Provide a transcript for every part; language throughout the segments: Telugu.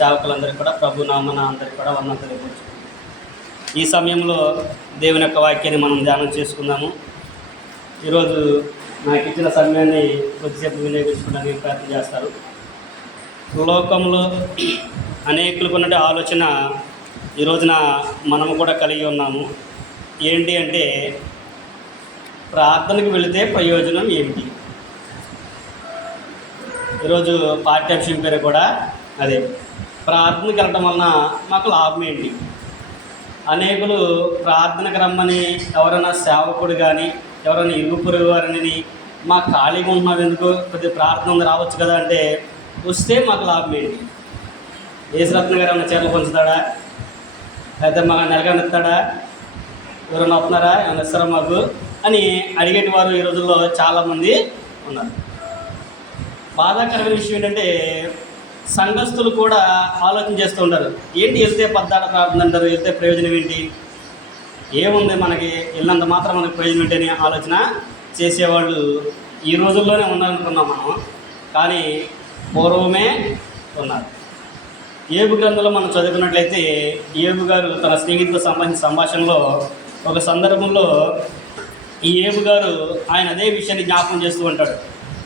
సేవకులందరికీ కూడా ప్రభు నామన అందరికీ కూడా వందన తెలియవచ్చు ఈ సమయంలో దేవుని యొక్క వాక్యాన్ని మనం ధ్యానం చేసుకుందాము. ఈరోజు నాకు ఇచ్చిన సమయాన్ని కొద్దిసేపు వినియోగించుకోవడానికి ప్రయత్నం చేస్తారు. లోకంలో అనేకులకు ఉన్నటువంటి ఆలోచన ఈ రోజున మనము కూడా కలిగి ఉన్నాము. ఏంటి అంటే ప్రార్థనకు వెళితే ప్రయోజనం ఏమిటి? ఈరోజు పాఠ్యాంశం పేరు కూడా అదే. ప్రార్థనకి వెళ్ళటం వలన మాకు లాభం ఏంటి? అనేకులు ప్రార్థనకు రమ్మని ఎవరైనా సేవకుడు కానీ ఎవరైనా ఇరుగు పొరుగు వారిని మా ఖాళీగా ఉంటున్నాం ఎందుకు? కొద్దిగా ప్రార్థన ఉంది రావచ్చు కదా అంటే వస్తే మాకు లాభం ఏంటి? యేసురత్న గారు ఏమైనా చీరలు పంచుతాడా? అయితే మా నెలగానే ఇస్తాడా? ఎవరైనా వస్తున్నారా? ఏమైనా ఇస్తారా మాకు? అని అడిగేటి వారు ఈ రోజుల్లో చాలామంది ఉన్నారు. బాధాకరమైన విషయం ఏంటంటే సంఘస్థులు కూడా ఆలోచన చేస్తూ ఉంటారు. ఏంటి వెళ్తే పద్దాడ ప్రార్థన అంటారు? వెళ్తే ప్రయోజనం ఏంటి? ఏముంది మనకి? వెళ్ళినంత మాత్రం మనకి ప్రయోజనం ఏంటి అనే ఆలోచన చేసేవాళ్ళు ఈ రోజుల్లోనే ఉన్నారనుకున్నాం మనం. కానీ పూర్వమే ఉన్నారు. ఏబు గ్రంథంలో మనం చదువుకున్నట్లయితే ఏబు గారు తన స్నేహితులకు సంబంధించిన సంభాషణలో ఒక సందర్భంలో ఈ ఏబు గారు ఆయన అదే విషయాన్ని జ్ఞాపకం చేస్తూ ఉంటాడు.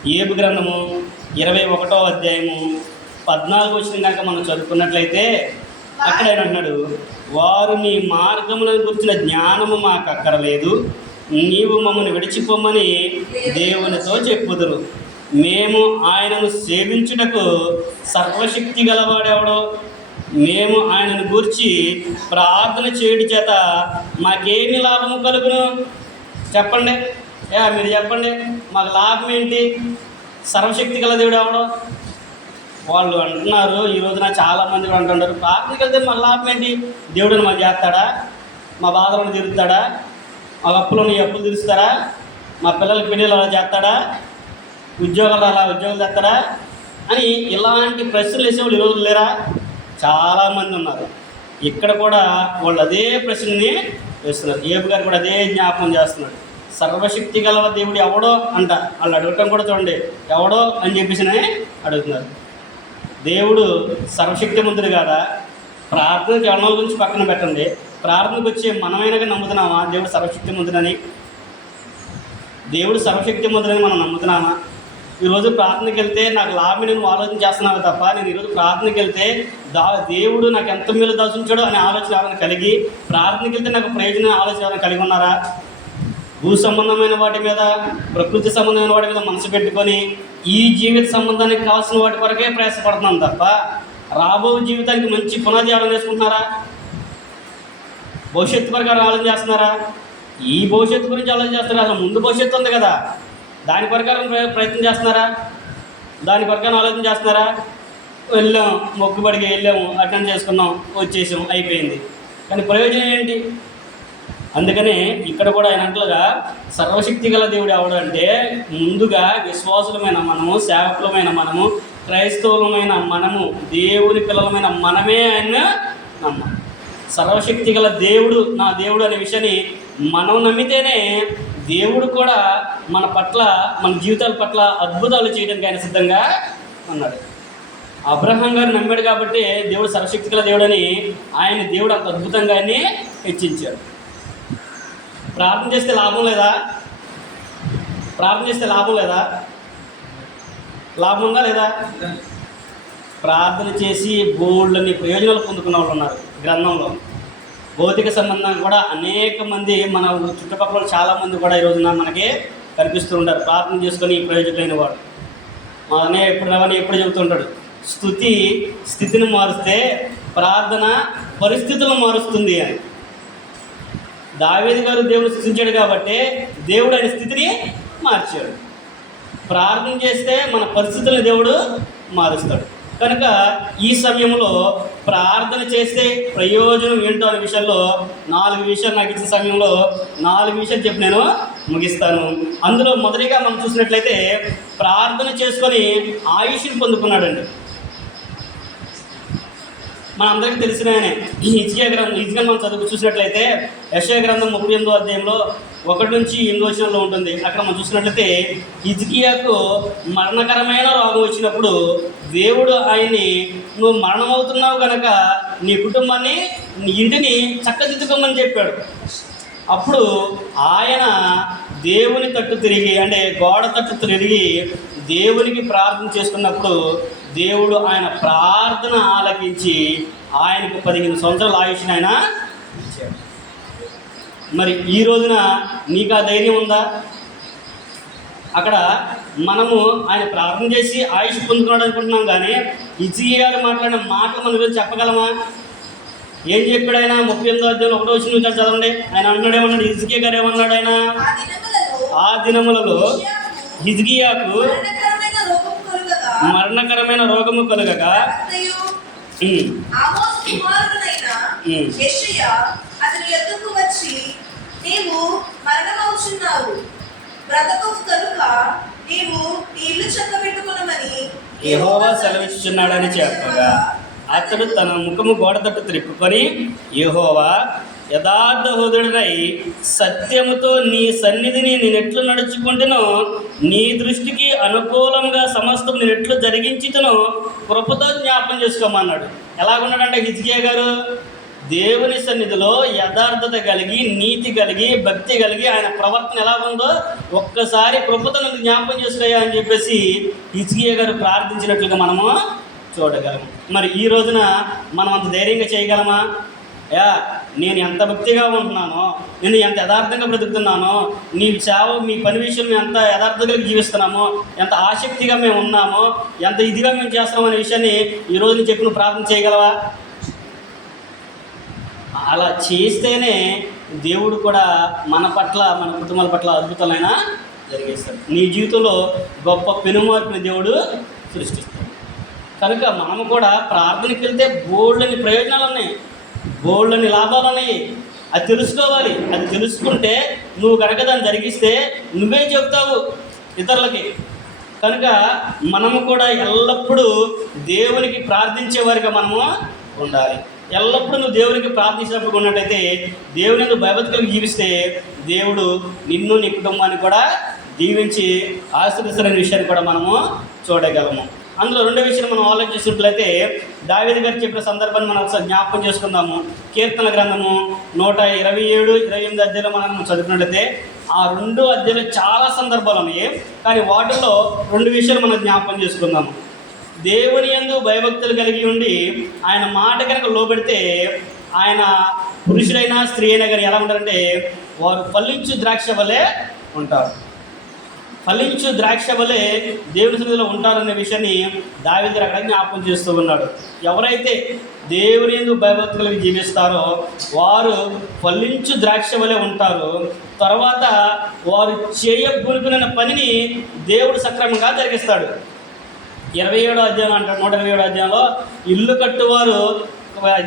ఏబు గ్రంథము ఇరవై ఒకటో అధ్యాయము పద్నాలుగు వచ్చిన దాకా మనం చదువుకున్నట్లయితే అక్కడ ఆయన వారు నీ మార్గములను గుర్చిన జ్ఞానము మాకు అక్కరలేదు నీవు మమ్మల్ని విడిచిపోమని దేవునితో చెప్పుదురు. మేము ఆయనను సేవించుటకు సర్వశక్తి గలవాడెవడో? మేము ఆయనను గూర్చి ప్రార్థన చేయడం చేత మాకేమి లాభము కలుగును? చెప్పండి. యా మీరు చెప్పండి. మాకు లాభం ఏంటి? సర్వశక్తి గల దేవుడు ఎవడో వాళ్ళు అంటున్నారు ఈ రోజున చాలామంది మంది అంటున్నారు ప్రార్థనకి వెళ్తే మన లాభం ఏంటి? దేవుడిని మా చేస్తాడా? మా బాధలను తీరుస్తాడా? మా అప్పులను అప్పులు తీరుస్తాడా మా పిల్లలకి పెళ్ళిళ్ళు అలా చేస్తాడా? ఉద్యోగాలు అలా ఉద్యోగాలు చేస్తాడా? అని ఇలాంటి ప్రశ్నలు వేసేవాళ్ళు ఈరోజు లేరా? చాలామంది ఉన్నారు. ఇక్కడ కూడా వాళ్ళు అదే ప్రశ్నని వేస్తున్నారు. ఏబు గారు కూడా అదే జ్ఞాపకం చేస్తున్నాడు సర్వశక్తి గల దేవుడు ఎవడో అంట. వాళ్ళు అడగటం కూడా చూడండి. ఎవడో అని చెప్పేసి అడుగుతున్నారు. దేవుడు సర్వశక్తిమంతుడు కాదా? ప్రార్థన జనాల గురించి పక్కన పెట్టండి. ప్రార్థనకు వచ్చే మనమైనగా నమ్ముతున్నామా? దేవుడు సర్వశక్తిమంతుడని. దేవుడు సర్వశక్తిమంతుడని మనం నమ్ముతున్నామా? ఈరోజు ప్రార్థనకి వెళ్తే నాకు లాభం నేను ఆలోచన చేస్తున్నావు తప్ప నేను ఈరోజు ప్రార్థనకి వెళ్తే దా దేవుడు నాకు ఎంత మేలు దర్శించాడో అనే ఆలోచన ఎవరైనా కలిగి ప్రార్థనకి వెళ్తే నాకు ప్రయోజనం ఆలోచన ఎవరైనా కలిగి ఉన్నారా? భూ సంబంధమైన వాటి మీద ప్రకృతి సంబంధమైన వాటి మీద మనసు పెట్టుకొని ఈ జీవిత సంబంధానికి కావాల్సిన వాటి వరకే ప్రయాసపడుతున్నాం తప్ప రాబో జీవితానికి మంచి పునాది ఆలోచన చేసుకుంటున్నారా భవిష్యత్తు ప్రకారం ఆలోచన చేస్తున్నారా? ఈ భవిష్యత్తు గురించి ఆలోచన చేస్తున్నారా? అసలు ముందు భవిష్యత్తు ఉంది కదా. దాని ప్రకారం ప్రయత్నం చేస్తున్నారా? దాని ప్రకారం ఆలోచన చేస్తున్నారా? వెళ్ళాం మొక్కుబడికి వెళ్ళాము అటెండ్ చేసుకున్నాం వచ్చేసాం అయిపోయింది. కానీ ప్రయోజనం ఏంటి? అందుకనే ఇక్కడ కూడా ఆయన అంటలుగా సర్వశక్తి గల దేవుడు ఎవడు అంటే ముందుగా విశ్వాసులమైన మనము సేవకులమైన మనము క్రైస్తవులమైన మనము దేవుని పిల్లలమైన మనమే ఆయన నమ్మాలి సర్వశక్తి గల దేవుడు నా దేవుడు అనే విషయాన్ని మనం నమ్మితేనే దేవుడు కూడా మన పట్ల మన జీవితాల పట్ల అద్భుతాలు చేయడానికి ఆయన సిద్ధంగా ఉన్నాడు. అబ్రహం గారు నమ్మాడు కాబట్టి దేవుడు సర్వశక్తి గల దేవుడు అని ఆయన దేవుడు అంత అద్భుతంగా హెచ్చించాడు. ప్రార్థన చేస్తే లాభం లేదా? ప్రార్థన చేస్తే లాభం లేదా? లాభం ఉందా లేదా? ప్రార్థన చేసి బోల్డ్ని ప్రయోజనాలు పొందుకున్న వాళ్ళు ఉన్నారు గ్రంథంలో. భౌతిక సంబంధం కూడా అనేక మంది మన చుట్టుపక్కల చాలామంది కూడా ఈ రోజున మనకి కనిపిస్తూ ఉంటారు. ప్రార్థన చేసుకొని ప్రయోజకులైన వాడు. మననే ఎప్పుడు రవని ఎప్పుడు చెబుతుంటాడు స్థుతి స్థితిని మారుస్తే ప్రార్థన పరిస్థితులు మారుస్తుంది అని. దావేది గారు దేవుడు సృష్టించాడు కాబట్టి దేవుడు ఆయన స్థితిని మార్చాడు. ప్రార్థన చేస్తే మన పరిస్థితులను దేవుడు మారుస్తాడు. కనుక ఈ సమయంలో ప్రార్థన చేస్తే ప్రయోజనం ఏంటో అనే విషయంలో నాలుగు విషయాలు నాకు ఇచ్చిన సమయంలో నాలుగు విషయాలు చెప్పి నేను ముగిస్తాను. అందులో మొదటిగా మనం చూసినట్లయితే ప్రార్థన చేసుకొని ఆయుష్ని పొందుకున్నాడండి. మన అందరికీ తెలిసిన ఆయనే గ్రంథం ఇజ్గా మనం చదువు చూసినట్లయితే యశయ గ్రంథం ముప్పై ఎనిమిదో అధ్యాయంలో ఒకటి నుంచి ఎనిమిది వచనంలో ఉంటుంది. అక్కడ మనం చూసినట్లయితే ఇజ్కియాకు మరణకరమైన రోగం వచ్చినప్పుడు దేవుడు ఆయన్ని నువ్వు మరణమవుతున్నావు కనుక నీ కుటుంబాన్ని నీ ఇంటిని చక్కదిద్దుకోమని చెప్పాడు. అప్పుడు ఆయన దేవుని తట్టు తిరిగి అంటే గోడ తట్టు తిరిగి దేవునికి ప్రార్థన చేసుకున్నప్పుడు దేవుడు ఆయన ప్రార్థన ఆలకించి ఆయనకు పదిహేను సంవత్సరాల ఆయుష్ని ఆయన ఇచ్చాడు. మరి ఈ రోజున నీకు ఆ ధైర్యం ఉందా? అక్కడ మనము ఆయన ప్రార్థన చేసి ఆయుష్ పొందుకున్నాడు అనుకుంటున్నాం కానీ ఇచ్చిగారు మాట్లాడిన మాటలు మన గురించి చెప్పగలమా? ఏం చెప్పాడు ఆయన? ముప్పై ఎనిమిదో అధ్యాయంలో ఒకటో వచ్చిన నుంచి చదవండి. ఆయన అన్నాడు ఏమన్నాడు? ఇజ్కియా గారు ఏమన్నాడు ఆయన? ఆ దినములలో ఆ దినములలో హిజ్కియాకు హిజ్కియాకు మరణకరమైన రోగము కలుగగా మరణకరమైన రోగము కలుగగా. భర్తయు ఉమ్, ఆమోస్ కుమారుడైన ఉమ్. యెషయా అతని యొద్దకు వచ్చి నీవు మరణమవుచున్నావు. బ్రతకవు కనుక నీవు నీ ఇల్లు చక్కబెట్టుకునమని యెహోవా సెలవిస్తున్నాడని చెప్పగా అతడు తన ముఖము గోడ తట్టు త్రిప్పుకొని యెహోవా యథార్థ హృదయుడై సత్యముతో నీ సన్నిధిని నేనెట్లు నడుచుకుంటునో నీ దృష్టికి అనుకూలంగా సమస్తం నేనెట్లు జరిగించుతునో కృపతో జ్ఞాపం చేసుకోమన్నాడు. ఎలాగున్నాడంటే హిజ్కియా గారు? దేవుని సన్నిధిలో యథార్థత కలిగి నీతి కలిగి భక్తి కలిగి ఆయన ప్రవర్తన ఎలా ఉందో ఒక్కసారి కృపతను జ్ఞాపం చేసుకోయా అని చెప్పేసి హిజ్కియా గారు ప్రార్థించినట్లుగా మనము చూడగలము మరి ఈ రోజున మనం అంత ధైర్యంగా చేయగలమా? యా. నేను ఎంత భక్తిగా ఉంటున్నానో నేను ఎంత యథార్థంగా బ్రతుకుతున్నానో నీ సేవ మీ పని విషయంలో మేము ఎంత యథార్థ కలిగి జీవిస్తున్నామో ఎంత ఆసక్తిగా మేము ఉన్నామో ఎంత ఇదిగా మేము చేస్తున్నాం అనే విషయాన్ని ఈ నేను చెప్పిన ప్రార్థన చేయగలవా? అలా చేస్తేనే దేవుడు కూడా మన పట్ల మన కుటుంబాల పట్ల అద్భుతమైన జరిగేస్తాడు. నీ జీవితంలో గొప్ప పెనుమార్పుని దేవుడు సృష్టిస్తాడు. కనుక మనము కూడా ప్రార్థనకి వెళ్తే బోల్డని ప్రయోజనాలు ఉన్నాయి. బోల్డని లాభాలు ఉన్నాయి అది తెలుసుకోవాలి. అది తెలుసుకుంటే నువ్వు కనుక దాన్ని జరిగిస్తే నువ్వే చెప్తావు ఇతరులకి. కనుక మనము కూడా ఎల్లప్పుడూ దేవునికి ప్రార్థించే వారిగా మనము ఉండాలి. ఎల్లప్పుడూ నువ్వు దేవునికి ప్రార్థించినప్పుడు ఉన్నట్టయితే దేవుని నువ్వు జీవిస్తే దేవుడు నిన్ను నీ కుటుంబాన్ని కూడా దీవించి ఆశ్రదిస్తున్న విషయాన్ని కూడా మనము చూడగలము. అందులో రెండో విషయం మనం ఆలోచించినట్లయితే దావేది గారు చెప్పిన సందర్భాన్ని మనం ఒకసారి జ్ఞాపకం చేసుకుందాము. కీర్తన గ్రంథము నూట ఇరవై ఏడు ఇరవై ఎనిమిది అధ్యాయులు మనం చదువుకున్నట్లయితే ఆ రెండు అధ్యాయులు చాలా సందర్భాలు ఉన్నాయి. కానీ వాటిల్లో రెండు విషయాలు మనం జ్ఞాపకం చేసుకుందాము. దేవుని యందు భయభక్తులు కలిగి ఉండి ఆయన మాట కనుక లోబెడితే ఆయన పురుషుడైనా స్త్రీ అయినా కానీ ఎలా ఉంటారంటే వారు ఫలించు ద్రాక్ష వలె ఉంటారు. ఫలించు ద్రాక్ష వలె దేవుని సన్నిధిలో ఉంటారనే విషయాన్ని దావిది అక్కడ జ్ఞాపకం చేస్తూ ఉన్నాడు. ఎవరైతే దేవుని ఎందుకు భయభక్తులు కలిగి జీవిస్తారో వారు ఫలించు ద్రాక్ష వలె ఉంటారు. తర్వాత వారు చేయబురుకున్న పనిని దేవుడు సక్రమంగా జరిగిస్తాడు. ఇరవై ఏడో అధ్యాయం అంటారు నూట ఇరవై ఏడో అధ్యాయంలో ఇల్లు కట్టువారు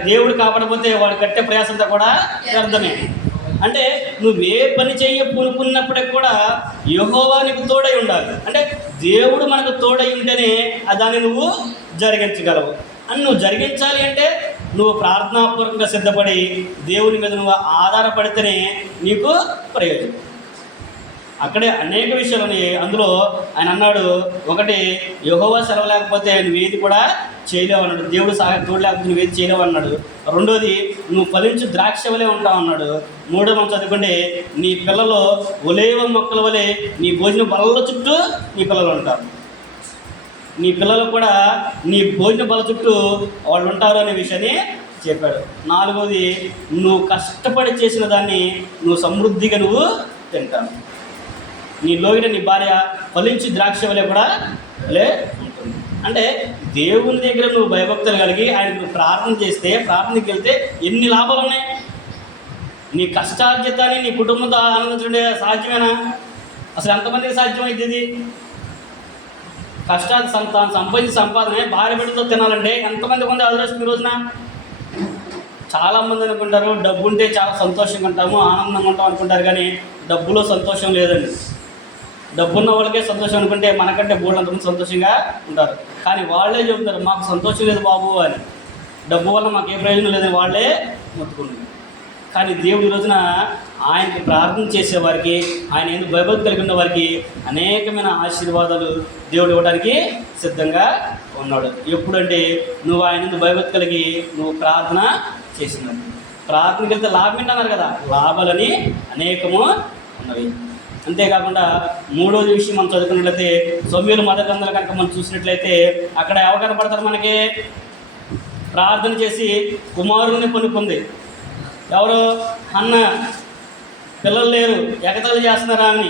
దేవుడు కాపాడకపోతే వాడు కట్టే ప్రయాసంతో కూడా వ్యర్థమే. అంటే నువ్వే పని చేయ పూనుకున్నప్పటికి కూడా యహోవా నీకు తోడై ఉండాలి. అంటే దేవుడు మనకు తోడై ఉంటేనే దాన్ని నువ్వు జరిగించగలవు. అని నువ్వు జరిగించాలి అంటే నువ్వు ప్రార్థనాపూర్వకంగా సిద్ధపడి దేవుని మీద నువ్వు ఆధారపడితేనే నీకు ప్రయోజనం. అక్కడే అనేక విషయాలు ఉన్నాయి. అందులో ఆయన అన్నాడు ఒకటి యహోవా సెలవు లేకపోతే నువ్వేది కూడా చేయలేవు అన్నాడు దేవుడు సహాయం తోడు లేకపోతే నువ్వేది ఏది చేయలేవు అన్నాడు రెండోది నువ్వు ఫలించు ద్రాక్ష వలె ఉంటావు అన్నాడు. మూడో మనం చదువుకుంటే నీ పిల్లలు ఒలేవ మొక్కల వలె నీ భోజన బలల చుట్టూ నీ పిల్లలు ఉంటారు. నీ పిల్లలు కూడా నీ భోజన బల చుట్టూ వాళ్ళు ఉంటారు అనే విషయాన్ని చెప్పాడు. నాలుగోది నువ్వు కష్టపడి చేసిన దాన్ని నువ్వు సమృద్ధిగా నువ్వు తింటావు. నీ లోగిన నీ భార్య ఫలించి ద్రాక్ష వలె కూడా లే అంటే దేవుని దగ్గర నువ్వు భయభక్తులు కలిగి ఆయనకు నువ్వు ప్రార్థన చేస్తే ప్రార్థనకి వెళ్తే ఎన్ని లాభాలు ఉన్నాయి? నీ కష్టార్జితాన్ని నీ కుటుంబంతో ఆనందించడం సాధ్యమేనా? అసలు ఎంతమందికి సాధ్యమైతుంది కష్టాలు సంతానం సంపాదించి సంపాదన భార్య బిడ్డతో తినాలంటే ఎంతమంది ఉంది అదృష్టం ఈ రోజున? చాలామంది అనుకుంటారు డబ్బు ఉంటే చాలా సంతోషంగా ఉంటాము ఆనందంగా ఉంటాం అనుకుంటారు కానీ డబ్బులో సంతోషం లేదండి. డబ్బున్న వాళ్ళకే సంతోషం అనుకుంటే మనకంటే బోళ్ళు అంతమంది సంతోషంగా ఉంటారు. కానీ వాళ్ళే చెబుతారు మాకు సంతోషం లేదు బాబు అని. డబ్బు వల్ల మాకు ఏ ప్రయోజనం లేదని వాళ్ళే మొత్తుకుంటుంది కానీ దేవుడి రోజున ఆయనకి ప్రార్థన చేసేవారికి ఆయన ఎందుకు భయభక్తి కలిగి ఉన్న వారికి అనేకమైన ఆశీర్వాదాలు దేవుడు ఇవ్వడానికి సిద్ధంగా ఉన్నాడు. ఎప్పుడంటే నువ్వు ఆయన ఎందుకు భయభక్తి కలిగి నువ్వు ప్రార్థన చేసినావు? ప్రార్థనకి వెళ్తే లాభం ఏంటన్నారు కదా? లాభాలని అనేకము ఉన్నవి. అంతేకాకుండా మూడోది విషయం మనం చదువుకున్నట్లయితే సౌమ్యులు మొదటి వందల కనుక మనం చూసినట్లయితే అక్కడ ఎవరు కనపడతారు మనకి? ప్రార్థన చేసి కుమారుని పొందుకుంది ఎవరు? అన్న. పిల్లలు లేరు. ఎగతలు చేస్తున్నారు ఆమెని.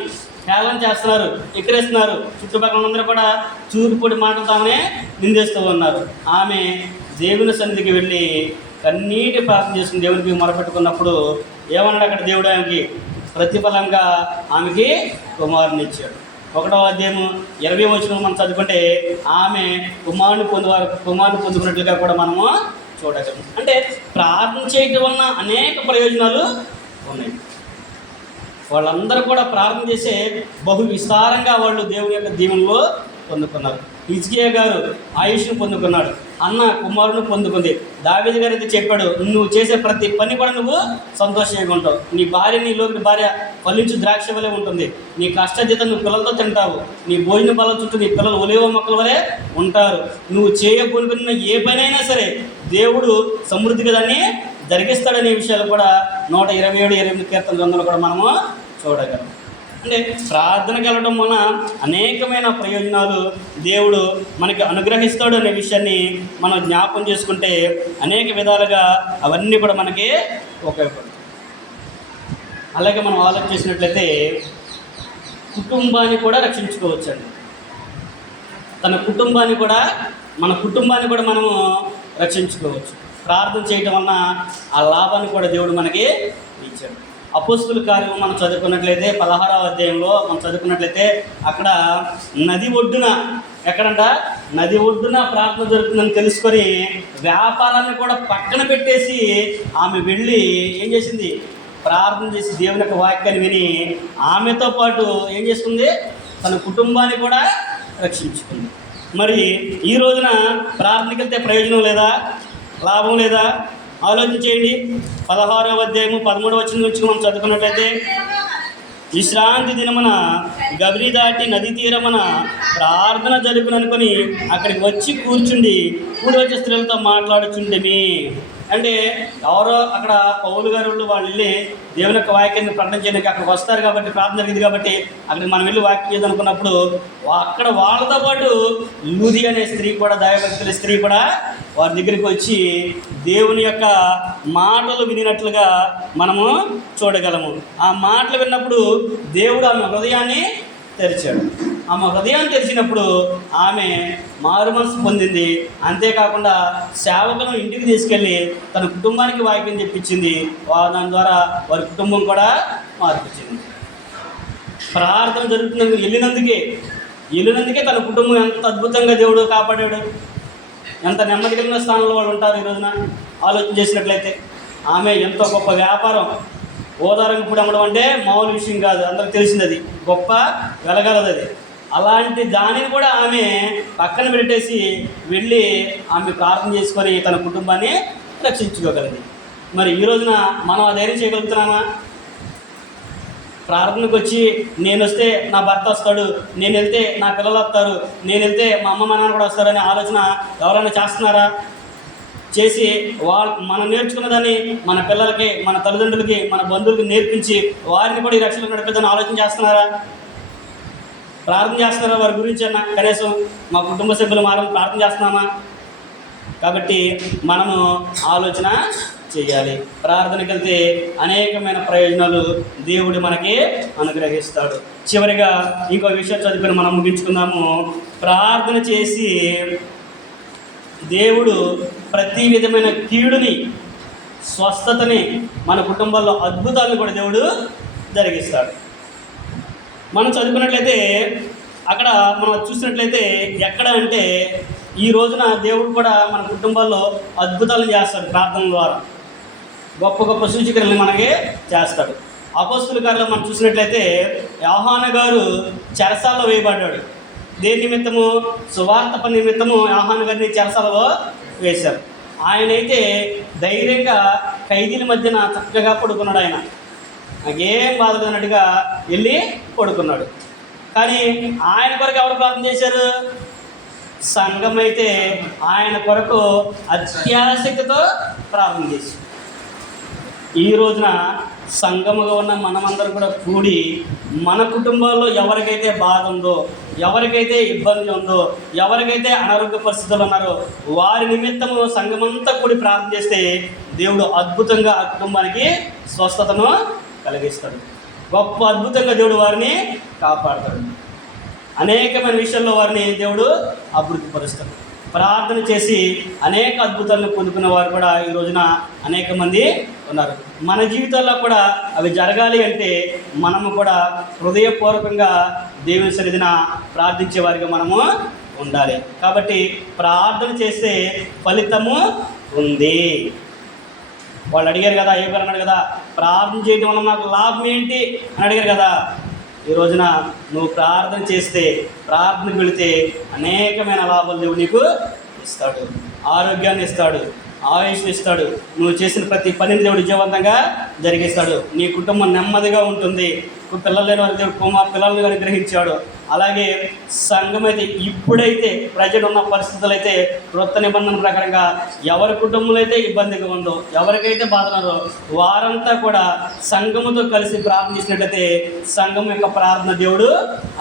హేళన చేస్తున్నారు. ఎక్కిరేస్తున్నారు. చుట్టుపక్కల అందరూ కూడా చూరుపొడి మాటలు తామనే నిందిస్తూ ఉన్నారు. ఆమె దేవుని సన్నిధికి వెళ్ళి కన్నీటి ప్రార్థన చేసుకుని దేవునికి మొరపెట్టుకున్నప్పుడు ఏమన్నాడు అక్కడ దేవుడు ఆమెకి? ప్రతిఫలంగా ఆమెకి కుమారుని ఇచ్చాడు. ఒకటో అధ్యాయం ఇరవై వచ్చిన మనం చదువుకుంటే ఆమె కుమారుని పొందువారు కుమారుని పొందుకున్నట్లుగా కూడా మనము చూడగలం. అంటే ప్రార్థన చేయటం వలన అనేక ప్రయోజనాలు ఉన్నాయి. వాళ్ళందరూ కూడా ప్రార్థన చేసే బహు విస్తారంగా వాళ్ళు దేవుని యొక్క దీవెనలో పొందుకున్నారు. హిజ్కియా గారు ఆయుష్ను పొందుకున్నాడు అన్న కుమారును పొందుకుంది. దావేది గారు అయితే చెప్పాడు నువ్వు చేసే ప్రతి పని కూడా నువ్వు సంతోషంగా ఉంటావు. నీ భార్య లోపలి భార్య ఫలించు ద్రాక్ష వలె ఉంటుంది. నీ కష్టజీత నువ్వు పిల్లలతో తింటావు. నీ భోజన బల చుట్టూ నీ పిల్లలు ఒలేవ మొక్కల వలె ఉంటారు. నువ్వు చేయకూనుకున్న ఏ పనైనా సరే దేవుడు సమృద్ధిగా దాన్ని జరిగిస్తాడనే విషయాలు కూడా నూట ఇరవై ఏడు ఇరవై ఎనిమిది కీర్తన గ్రంథంలో కూడా మనము చూడగలం. అంటే ప్రార్థనకి వెళ్ళడం వలన అనేకమైన ప్రయోజనాలు దేవుడు మనకి అనుగ్రహిస్తాడు అనే విషయాన్ని మనం జ్ఞాపం చేసుకుంటే అనేక విధాలుగా అవన్నీ కూడా మనకి ఉపయోగపడతాయి. అలాగే మనం ఆలోచన చేసినట్లయితే కుటుంబాన్ని కూడా రక్షించుకోవచ్చండి. తన కుటుంబాన్ని కూడా మన కుటుంబాన్ని కూడా మనము రక్షించుకోవచ్చు. ప్రార్థన చేయటం వలన ఆ లాభాన్ని కూడా దేవుడు మనకి ఇచ్చాడు. అపోస్తుల కార్యం మనం చదువుకున్నట్లయితే పదహారవ అధ్యాయంలో మనం చదువుకున్నట్లయితే అక్కడ నది ఒడ్డున ఎక్కడంట? నది ఒడ్డున ప్రార్థన జరుగుతుందని తెలుసుకొని వ్యాపారాన్ని కూడా పక్కన పెట్టేసి ఆమె వెళ్ళి ఏం చేసింది? ప్రార్థన చేసి దేవుని యొక్క వాక్యాన్ని విని ఆమెతో పాటు ఏం చేసుకుంది? తన కుటుంబాన్ని కూడా రక్షించుకుంది. మరి ఈ రోజున ప్రార్థనకి వెళ్తే ప్రయోజనం లేదా? లాభం లేదా? ఆలోచన చేయండి పదహారవ అధ్యాయము పదమూడవ వచ్చిన నుంచి మనం చదువుకున్నట్లయితే విశ్రాంతి దినమున గబరి దాటి నది తీరమున ప్రార్థన జరుపుననుకొని అక్కడికి వచ్చి కూర్చుండి కూడి స్త్రీలతో మాట్లాడుచుండేమి. అంటే ఎవరో అక్కడ పౌలు గారు వాళ్ళు వెళ్ళి దేవుని యొక్క వాక్యాన్ని ప్రకటన చేయడానికి అక్కడికి వస్తారు కాబట్టి ప్రార్థన జరిగింది కాబట్టి అక్కడికి మనం వెళ్ళి వాక్యం చేద్దాం అనుకున్నప్పుడు అక్కడ వాళ్ళతో పాటు లూది అనే స్త్రీ కూడా దైవభక్తుల స్త్రీ కూడా వారి దగ్గరికి వచ్చి దేవుని యొక్క మాటలు వినినట్లుగా మనము చూడగలము. ఆ మాటలు విన్నప్పుడు దేవుడు ఆమె హృదయాన్ని తెరిచాడు. ఆమె హృదయం తెరిచినప్పుడు ఆమె మారుమనసు పొందింది. అంతేకాకుండా సేవకులను ఇంటికి తీసుకెళ్ళి తన కుటుంబానికి వాక్యం చెప్పించింది. వారు దాని ద్వారా వారి కుటుంబం కూడా మార్పించింది ప్రార్థన జరుగుతున్నందుకు వెళ్ళినందుకే వెళ్ళినందుకే తన కుటుంబం ఎంత అద్భుతంగా దేవుడు కాపాడాడు. ఎంత నెమ్మది కలిగిన స్థానంలో వాళ్ళు ఉంటారు ఈ రోజున. ఆలోచన చేసినట్లయితే ఆమె ఎంతో గొప్ప వ్యాపారం. ఓదారంగా కూడా అమ్మడం అంటే మామూలు విషయం కాదు. అందరికి తెలిసింది అది. గొప్ప వెలగలదు అది. అలాంటి దానిని కూడా ఆమె పక్కన పెట్టేసి వెళ్ళి ఆమె ప్రార్థన చేసుకొని తన కుటుంబాన్ని రక్షించుకోగలది మరి ఈ రోజున మనం ఆ ధైర్యం చేయగలుగుతున్నామా? ప్రార్థనకు వచ్చి నేను వస్తే నా భర్త వస్తాడు నేను వెళ్తే నా పిల్లలు వస్తారు నేను వెళ్తే మా అమ్మ మా నాన్న కూడా వస్తారనే ఆలోచన ఎవరైనా చేస్తున్నారా? చేసి వాళ్ళ మనం నేర్చుకున్న దాన్ని మన పిల్లలకి మన తల్లిదండ్రులకి మన బంధువులకి నేర్పించి వారిని కూడా ఈ రక్షణ నడిపేదని ఆలోచన చేస్తున్నారా? ప్రార్థన చేస్తున్నారా వారి గురించి అన్న కనీసం మా కుటుంబ సభ్యులు మారని ప్రార్థన చేస్తున్నామా? కాబట్టి మనము ఆలోచన చేయాలి. ప్రార్థనకి వెళ్తే అనేకమైన ప్రయోజనాలు దేవుడు మనకి అనుగ్రహిస్తాడు. చివరిగా ఇంకో విషయం చదువుకొని మనం ముగించుకుందాము. ప్రార్థన చేసి దేవుడు ప్రతి విధమైన కీడుని స్వస్థతని మన కుటుంబంలో అద్భుతాలను కూడా దేవుడు జరిగిస్తాడు. మనం చదువుకున్నట్లయితే అక్కడ మనం చూసినట్లయితే ఎక్కడ అంటే ఈ రోజున దేవుడు కూడా మన కుటుంబాల్లో అద్భుతాలు చేస్తాడు ప్రార్థన ద్వారా. గొప్ప గొప్ప సూచికలను మనకి చేస్తాడు. అపోస్తుల గారిలో మనం చూసినట్లయితే యోహాన గారు చెరసాల్లో వేయబడ్డాడు. దేని నిమిత్తము? సువార్త పని నిమిత్తము యోహాన గారిని చెరసాలలో వేశారు. ఆయనైతే ధైర్యంగా ఖైదీల మధ్యన చక్కగా పడుకున్నాడు ఆయన. నాకేం బాధ వెళ్ళి పడుకున్నాడు. కానీ ఆయన కొరకు ఎవరు ప్రార్థన చేశారు? సంఘం అయితే ఆయన కొరకు అత్యాసక్తితో ప్రార్థన చేశారు. ఈ రోజున సంఘముగా ఉన్న మనమందరం కూడా కూడి మన కుటుంబాల్లో ఎవరికైతే బాధ ఉందో ఎవరికైతే ఇబ్బంది ఉందో ఎవరికైతే అనారోగ్య పరిస్థితులు ఉన్నారో వారి నిమిత్తము సంఘమంతా కూడి ప్రార్థన చేస్తే దేవుడు అద్భుతంగా ఆ కుటుంబానికి స్వస్థతను కలిగిస్తాడు. గొప్ప అద్భుతంగా దేవుడు వారిని కాపాడతాడు. అనేకమైన విషయంలో వారిని దేవుడు అభివృద్ధిపరుస్తాడు. ప్రార్థన చేసి అనేక అద్భుతాలను పొందుకున్న వారు కూడా ఈ రోజున అనేక మంది ఉన్నారు. మన జీవితాల్లో కూడా అవి జరగాలి అంటే మనము కూడా హృదయపూర్వకంగా దేవుని సరిదిన ప్రార్థించే వారిగా మనము ఉండాలి. కాబట్టి ప్రార్థన చేసే ఫలితము ఉంది. వాళ్ళు అడిగారు కదా ఏ అన్నాడు కదా? ప్రార్థన చేయడం వల్ల నాకు లాభం ఏంటి అని అడిగారు కదా. ఈ రోజున నువ్వు ప్రార్థన చేస్తే ప్రార్థనకు వెళితే అనేకమైన లాభాలు దేవుడు నీకు ఇస్తాడు. ఆరోగ్యాన్ని ఇస్తాడు ఆయుష్ని ఇస్తాడు. నువ్వు చేసిన ప్రతి పనిని దేవుడు విజయవంతంగా జరిగిస్తాడు. నీ కుటుంబం నెమ్మదిగా ఉంటుంది. పిల్లలు లేని వారికి దేవుడు కుమార్ పిల్లల్ని అనుగ్రహించాడు. అలాగే సంఘం అయితే ఇప్పుడైతే ప్రజలు ఉన్న పరిస్థితులు అయితే వృత్త నిబంధన ప్రకారంగా ఎవరి కుటుంబంలో అయితే ఇబ్బందిగా ఉందో ఎవరికైతే బాధ వారంతా కూడా సంఘముతో కలిసి ప్రార్థన చేసినట్లయితే సంఘం యొక్క ప్రార్థన దేవుడు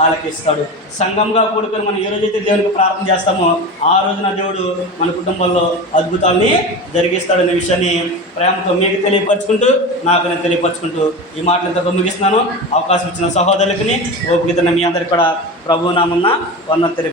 ఆలకిస్తాడు. సంఘంగా కూడుకొని మనం ఏ రోజైతే దేవునికి ప్రార్థన చేస్తామో ఆ రోజున దేవుడు మన కుటుంబంలో అద్భుతాల్ని జరిగిస్తాడనే విషయాన్ని ప్రేమతో మీకు తెలియపరచుకుంటూ నాకు నేను తెలియపరచుకుంటూ ఈ మాటలు ఇంతకు ముగిస్తున్నాను. అవకాశం ఇచ్చిన సహోదరులకి ఓపిక మీ అందరికి కూడా ప్రభు నామన్న వందన తెలియ